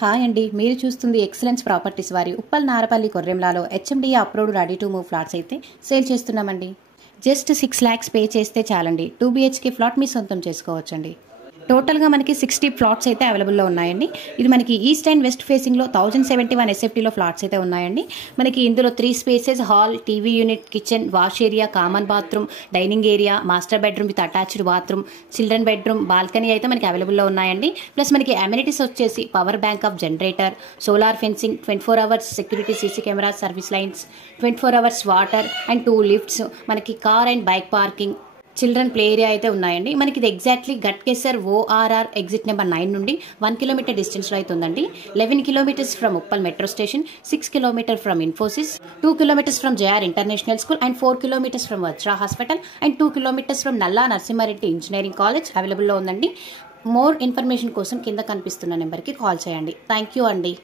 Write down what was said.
Hi అండి, మీరు చూస్తుంది ఎక్సలెన్స్ ప్రాపర్టీస్ వారి ఉప్పల్ నారపల్లి కొర్రెంలాలో HMDA approved ready to move flats అయితే సేల్ చేస్తున్నామండి. జస్ట్ 6 lakhs పే చేస్తే చాలండి 2 BHK ఫ్లాట్ మీ సొంతం చేసుకోవచ్చండి. టోటల్గా మనకి 60 ఫ్లాట్స్ అయితే అవైలబుల్లో ఉన్నాయండి. ఇది మనకి ఈస్ట్ అండ్ వెస్ట్ ఫేసింగ్లో 1071 SFTలో ఫ్లాట్స్ అయితే ఉన్నాయండి. మనకి ఇందులో 3 spaces, hall, TV unit, kitchen, wash area, common bathroom, dining area, master bedroom with attached bathroom, children bedroom, balcony అయితే మనకి అవైలబుల్లో ఉన్నాయండి. ప్లస్ మనకి అమ్యూనిటీస్ వచ్చేసి power bank of generator, solar fencing, 24 hours security CC camera, service lines, 24 hours water and 2 lifts, మనకి car and bike parking, children play area అయితే ఉన్నాయండి. మనకి ఇది exactly Ghatkesar ORR exit number 9 నుండి 1 kilometer డిస్టెన్స్లో అయితే ఉందండి. 11 kilometers from Uppal metro station, 6 kilometers from Infosys, 2 kilometers from JR international school and 4 kilometers from Vajra hospital and 2 kilometers from Nalla Narasimha Reddy engineering college అవైలబుల్లో ఉందండి. మోర్ ఇన్ఫర్మేషన్ కోసం కింద కనిపిస్తున్న నెంబర్కి కాల్ చేయండి. థ్యాంక్ యూ అండి.